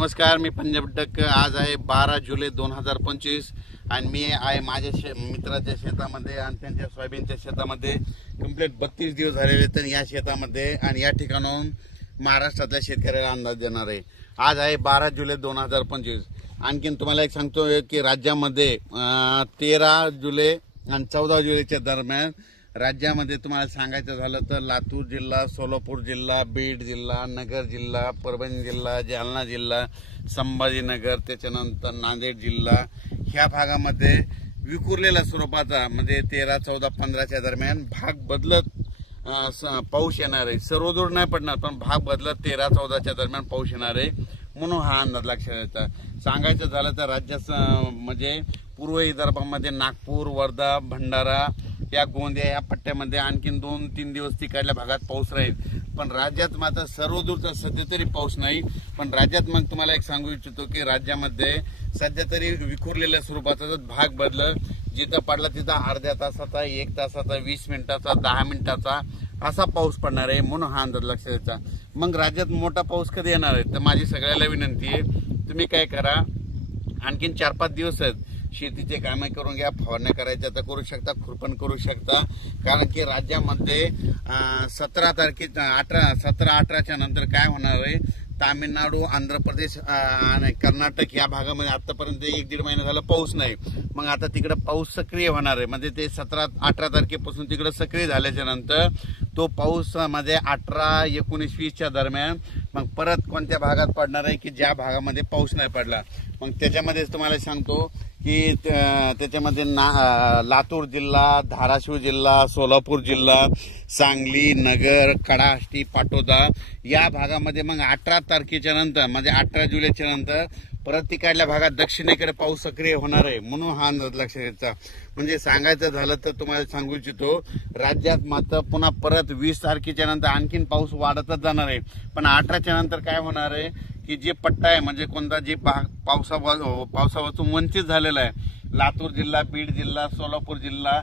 नमस्कार, मी पंजाब डक। आज आहे 12 जुलै 2025 आणि मी आहे माझ्या मित्राच्या शेतामध्ये आणि त्यांच्या सोयाबीनच्या शेतामध्ये। कंप्लीट 32 दिवस झालेले तर या शेतामध्ये आणि या ठिकाणाहून महाराष्ट्रातल्या शेतकऱ्याला अंदाज देणार आहे। आज आहे 12 जुलै 2025। आणखीन तुम्हाला एक सांगतो की राज्यामध्ये 13 जुलै आणि 14 जुलैच्या दरम्यान राज्यामध्ये तुम्हाला सांगायचं झालं तर लातूर जिल्हा, सोलापूर जिल्हा, बीड जिल्हा, नगर जिल्हा, परभणी जिल्हा, जालना जिल्हा, संभाजीनगर, त्याच्यानंतर नांदेड जिल्हा ह्या भागामध्ये विखुरलेल्या स्वरूपाचा म्हणजे 13, 14, 15च्या दरम्यान भाग बदलत पाऊस येणार आहे। सर्वदूर नाही पडणार पण भाग बदलत 13, 14च्या दरम्यान पाऊस येणार आहे म्हणून हा अंदाज लक्षात येतो। सांगायचं झालं तर राज्यात म्हणजे पूर्व विदर्भामध्ये नागपूर, वर्धा, भंडारा या गोंदिया या पट्ट्यामध्ये आणखीन 2-3 दिवस तिकडल्या भागात पाऊस राहील। पण राज्यात मात्र सर्वदूरचा सध्या तरी पाऊस नाही। पण राज्यात मग तुम्हाला एक सांगू इच्छितो की राज्यामध्ये सध्या तरी विखुरलेल्या स्वरूपाचा भाग बदल जिथं पडला तिथं अर्ध्या तासाचा, 1 तासाचा, 20 मिनिटाचा, 10 मिनिटाचा असा पाऊस पडणार आहे म्हणून हा अंदाज लक्षात येतो। मग राज्यात मोठा पाऊस कधी येणार आहे तर माझी सगळ्याला विनंती आहे, तुम्ही काय करा, आणखीन 4-5 दिवस आहेत, शेतीचे कामे करून घ्या, फवारण्या करायच्या तर करू शकता, खुरपण करू शकता। कारण की राज्यामध्ये 17-18च्या नंतर काय होणार आहे, तामिळनाडू, आंध्र प्रदेश आणि कर्नाटक या भागामध्ये आतापर्यंत 1-1.5 महिना झाला पाऊस नाही। मग आता तिकडे पाऊस सक्रिय होणार आहे म्हणजे ते 17-18 तारखेपासून तिकडे सक्रिय झाल्याच्या नंतर तो पाऊस म्हणजे 18, 19, 20च्या दरम्यान मग परत कोणत्या भागात पडणार आहे की ज्या भागामध्ये पाऊस नाही पडला। मग त्याच्यामध्ये तुम्हाला सांगतो की त्याच्यामध्ये लातूर जिल्हा, धाराशिव जिल्हा, सोलापूर जिल्हा, सांगली, नगर, कडाष्टी, पाटोदा या भागामध्ये मग 18 तारखेच्या नंतर म्हणजे 18 जुलैच्या नंतर परत तिकडल्या भागात दक्षिणेकडे पाऊस सक्रिय होणार आहे म्हणून हा अंदाज लक्षात घ्यायचा। म्हणजे सांगायचं झालं तर तुम्हाला सांगू इच्छितो राज्यात मात्र पुन्हा परत 20 तारखेच्या नंतर आणखीन पाऊस वाढतच जाणार आहे। पण 18च्या नंतर काय होणार आहे की जे पट्टा आहे म्हणजे कोणता जे पावसापासून वंचित झालेला आहे, लातूर जिल्हा, बीड जिल्हा, सोलापूर जिल्हा,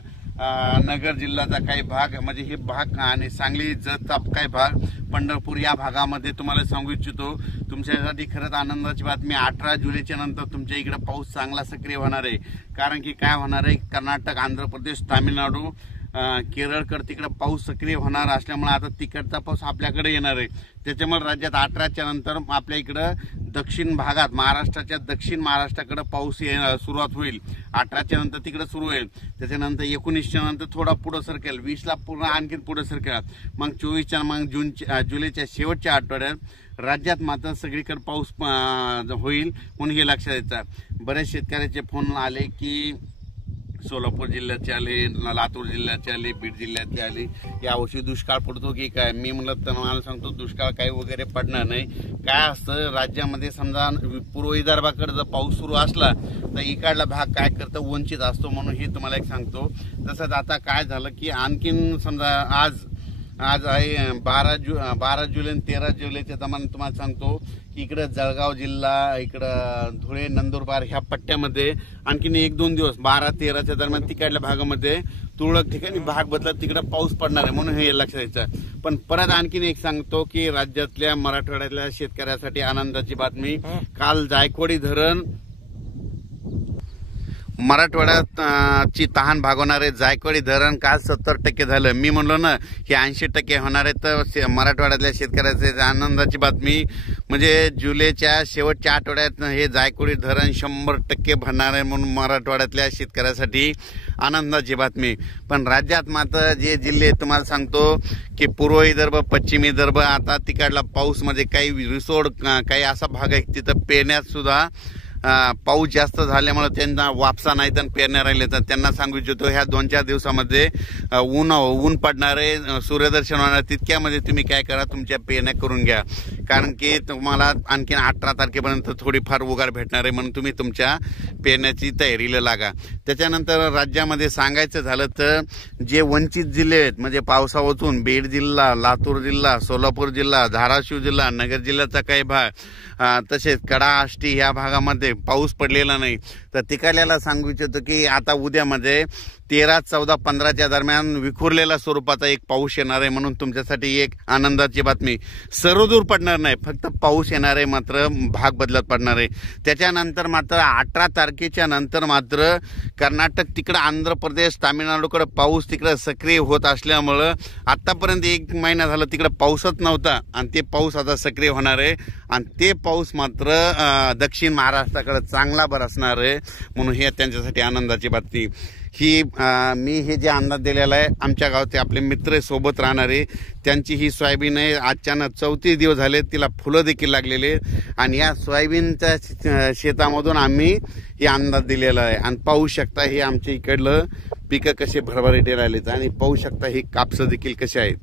नगर जिल्ह्याचा काही भाग म्हणजे हे भाग आणि सांगली जतचा काही भाग, पंढरपूर या भागामध्ये तुम्हाला सांगू इच्छितो तुमच्यासाठी खरंच आनंदाची बातमी, 18 जुलैच्या नंतर तुमच्या इकडे पाऊस चांगला सक्रिय होणार आहे। कारण की काय होणार आहे, कर्नाटक, आंध्र प्रदेश, तामिळनाडू, केरळकडे तिकडे पाऊस सक्रिय होणार असल्यामुळे आता तिकडचा पाऊस आपल्याकडे येणार आहे। त्याच्यामुळे राज्यात 18च्या नंतर आपल्या इकडं दक्षिण भागात महाराष्ट्राच्या दक्षिण महाराष्ट्राकडे पाऊस सुरुवात होईल। 18च्या नंतर तिकडे सुरू होईल, त्याच्यानंतर 19च्या नंतर थोडा पुढे सरकेल, 20ला पूर्ण आणखीन पुढे सरकेल, मग 24च्या मग जुलैच्या शेवटच्या आठवड्यात राज्यात मात्र सगळीकडे पाऊस होईल म्हणून हे लक्षात येतं। बरेच शेतकऱ्याचे फोन आले की सोलापूर जिल्ह्याचे आले, लातूर जिल्ह्याचे आले, बीड जिल्ह्यातले आले, यावर्षी दुष्काळ पडतो की काय। मी म्हणलं तर मला सांगतो दुष्काळ काही वगैरे पडणार नाही। काय असतं राज्यामध्ये समजा पूर्व विदर्भाकडे जर पाऊस सुरू असला तर इकडला भाग काय करतं वंचित असतो म्हणून हे तुम्हाला एक सांगतो। तसंच आता काय झालं की आणखीन समजा आज आहे 12 जुलै आणि 13 जुलैच्या दरम्यान तुम्हाला सांगतो की इकडे जळगाव जिल्हा, इकडं धुळे, नंदुरबार ह्या पट्ट्यामध्ये आणखीन 1-2 दिवस 12-13च्या दरम्यान तिकडल्या भागामध्ये तुरळक ठिकाणी भाग बदलत तिकडे पाऊस पडणार आहे म्हणून हे लक्षात द्यायचं। पण परत आणखीन एक सांगतो की राज्यातल्या मराठवाड्यातल्या शेतकऱ्यासाठी आनंदाची बातमी, काल जायकवाडी धरण मराठवाड्यात ची तहान भागवणारे जायकवाडी धरण काल 70% झालं। मी म्हणलो ना हे 80% होणार आहे तर मराठवाड्यातल्या शेतकऱ्याचे आनंदाची बातमी म्हणजे जुलैच्या शेवटच्या आठवड्यात हे जायकवाडी धरण 100% भरणार आहे म्हणून मराठवाड्यातल्या शेतकऱ्यासाठी आनंदाची बातमी। पण राज्यात मात्र जे जिल्हे तुम्हाला सांगतो की पूर्व विदर्भ, पश्चिम विदर्भ आता तिकडला पाऊस म्हणजे काही रिसोड काही असा भाग आहे तिथं पेरण्यात सुद्धा पाऊस जास्त झाल्यामुळे त्यांना वापसा नाही तर पेरण्या राहिले तर त्यांना सांगू इच्छितो ह्या 2-4 दिवसामध्ये ऊन पडणार आहे, सूर्यदर्शन होणार, तितक्यामध्ये तुम्ही काय करा तुमच्या पेरण्या करून घ्या। कारण की तुम्हाला आणखीन 18 तारखेपर्यंत थोडीफार उघाड भेटणार आहे म्हणून तुम्ही तुमच्या पेरण्याची तयारीला लागा। त्याच्यानंतर राज्यामध्ये सांगायचं झालं तर जे वंचित जिल्हे आहेत म्हणजे पावसावाचून बीड जिल्हा, लातूर जिल्हा, सोलापूर जिल्हा, धाराशिव जिल्हा, नगर जिल्ह्याचा काही भाग, तसेच कडाष्टी या भागामध्ये पाऊस पडलेला नाही तर तिकडल्याला सांगू इच्छितो की आता उद्यामध्ये 13, 14, 15च्या दरम्यान विखुरलेला स्वरूपाचा एक पाऊस येणार आहे, म्हणून तुमच्यासाठी एक आनंदाची बातमी. सर्वदूर पडणार नाही, फक्त पाऊस येणार आहे, मात्र भाग बदलत पडणार आहे. त्याच्यानंतर मात्र 18 तारखेच्या नंतर मात्र कर्नाटक तिकडं, आंध्र प्रदेश, तामिळनाडूकडे पाऊस तिकडं सक्रिय होत असल्यामुळं आतापर्यंत 1 महिना झाला तिकडं पाऊसच नव्हता आणि ते पाऊस आता सक्रिय होणार आहे आणि ते पाऊस मात्र दक्षिण महाराष्ट्राकडे चांगला बरसणार आहे, म्हणून हे त्यांच्यासाठी आनंदाची बातमी. ही मी हे जे अंदाज दिलेला आहे, आमच्या गावचे आपले मित्र सोबत राहणारे त्यांची ही सोयाबीन आहे. अचानक 34 दिवस झाले, तिला फुलं देखील लागलेले आणि या सोयाबीनच्या शेतामधून आम्ही हे अंदाज दिलेला आहे. आणि पाहू शकता हे आमच्या इकडलं पिकं कसे भरभराटी राहिलेत आणि पाहू शकता ही कापसं देखील कसे आहेत.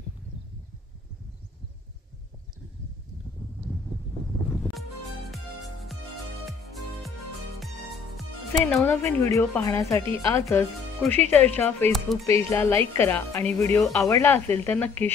असे नवनवीन व्हिडिओ पाहण्यासाठी आजच कृषी चर्चा फेसबुक पेजला लाईक करा आणि व्हिडिओ आवडला असेल तर नक्की